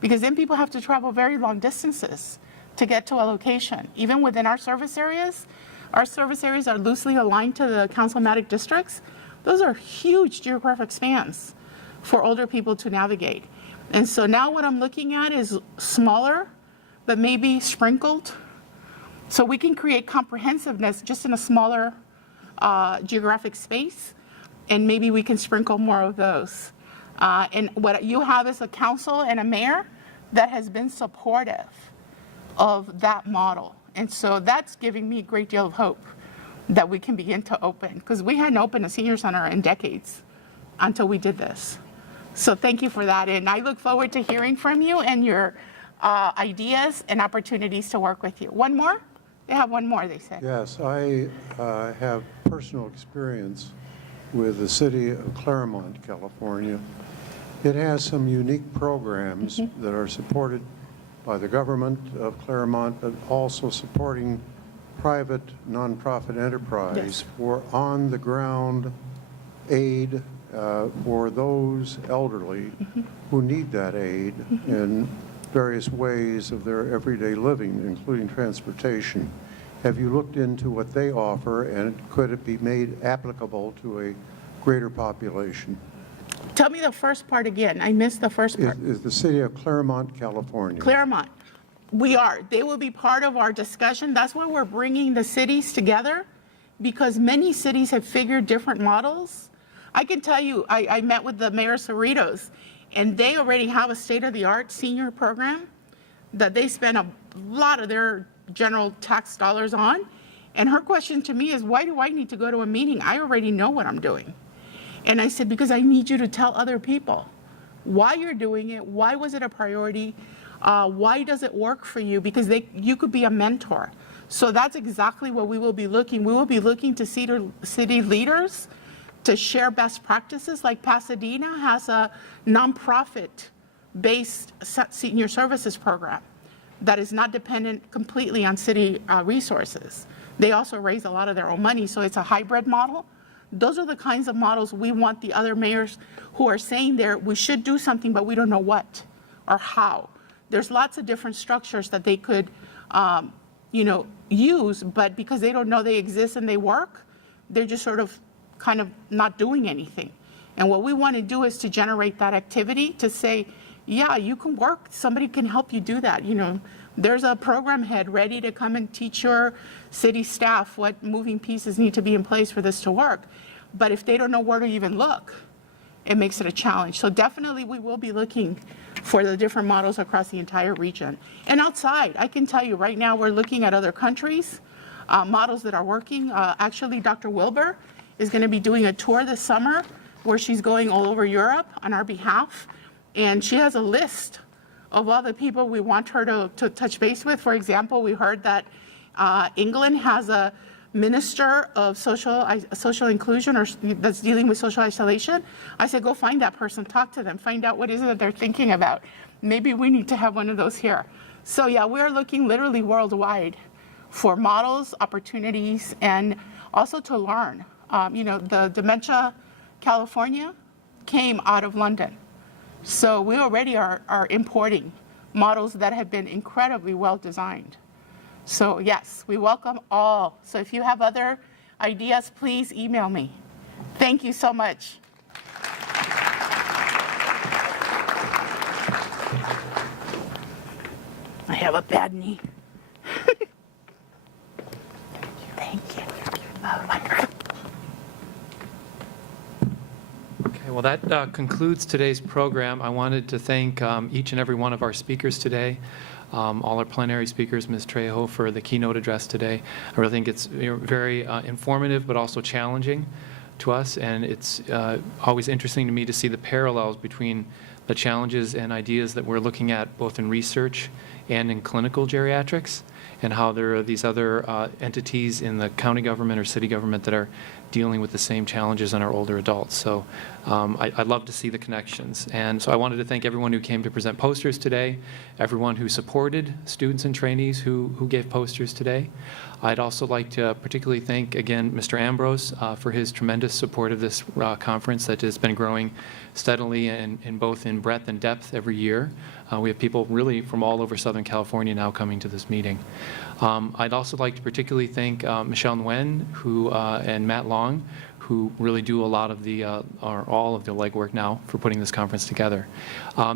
because then people have to travel very long distances to get to a location. Even within our service areas are loosely aligned to the councilmatic districts. Those are huge geographic spans for older people to navigate. And so now what I'm looking at is smaller, but maybe sprinkled. So we can create comprehensiveness just in a smaller geographic space, and maybe we can sprinkle more of those. And what you have is a council and a mayor that has been supportive of that model. And so that's giving me a great deal of hope that we can begin to open, because we hadn't opened a senior center in decades until we did this. So thank you for that, and I look forward to hearing from you and your ideas and opportunities to work with you. One more? They have one more, they said. Yes, I have personal experience with the city of Claremont, California. It has some unique programs that are supported by the government of Claremont, but also supporting private nonprofit enterprise Yes. for on-the-ground aid for those elderly who need that aid in various ways of their everyday living, including transportation. Have you looked into what they offer, and could it be made applicable to a greater population? Tell me the first part again. I missed the first part. Is the city of Claremont, California? Claremont, we are. They will be part of our discussion. That's why we're bringing the cities together, because many cities have figured different models. I can tell you, I met with the mayor of Cerritos, and they already have a state-of-the-art senior program that they spend a lot of their general tax dollars on. And her question to me is, why do I need to go to a meeting? I already know what I'm doing. And I said, because I need you to tell other people why you're doing it, why was it a priority, why does it work for you, because you could be a mentor. So that's exactly what we will be looking. We will be looking to city leaders to share best practices. Like Pasadena has a nonprofit-based senior services program that is not dependent completely on city resources. They also raise a lot of their own money, so it's a hybrid model. Those are the kinds of models we want the other mayors who are saying we should do something, but we don't know what or how. There's lots of different structures that they could, use, but because they don't know they exist and they work, they're just sort of kind of not doing anything. And what we want to do is to generate that activity to say, yeah, you can work. Somebody can help you do that. There's a program head ready to come and teach your city staff what moving pieces need to be in place for this to work. But if they don't know where to even look, it makes it a challenge. So definitely we will be looking for the different models across the entire region. And outside, I can tell you right now we're looking at other countries, models that are working. Actually, Dr. Wilbur is going to be doing a tour this summer where she's going all over Europe on our behalf. And she has a list of all the people we want her to touch base with. For example, we heard that England has a minister of social inclusion, or that's dealing with social isolation. I said, go find that person, talk to them, find out what is it that they're thinking about. Maybe we need to have one of those here. So yeah, we're looking literally worldwide for models, opportunities, and also to learn. The Dementia California came out of London. So we already are importing models that have been incredibly well designed. So yes, we welcome all. So if you have other ideas, please email me. Thank you so much. I have a bad knee. Thank you. Oh, wonderful. Okay, well, that concludes today's program. I wanted to thank each and every one of our speakers today, all our plenary speakers, Ms. Trejo, for the keynote address today. I really think it's very informative, but also challenging to us, and it's always interesting to me to see the parallels between the challenges and ideas that we're looking at both in research and in clinical geriatrics, and how there are these other entities in the county government or city government that are dealing with the same challenges in our older adults. So I love to see the connections. And so I wanted to thank everyone who came to present posters today, everyone who supported students and trainees who gave posters today. I'd also like to particularly thank, again, Mr. Ambrose for his tremendous support of this conference that has been growing steadily in both in breadth and depth every year. We have people really from all over Southern California now coming to this meeting. I'd also like to particularly thank Michelle Nguyen and Matt Long, who really do a lot of all of the legwork now for putting this conference together.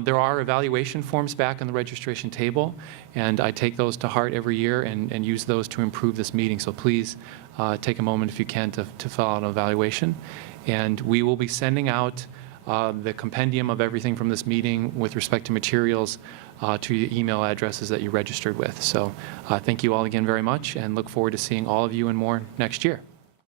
There are evaluation forms back on the registration table, and I take those to heart every year and use those to improve this meeting. So please take a moment if you can to fill out an evaluation. And we will be sending out the compendium of everything from this meeting with respect to materials to your email addresses that you registered with. So thank you all again very much, and look forward to seeing all of you and more next year.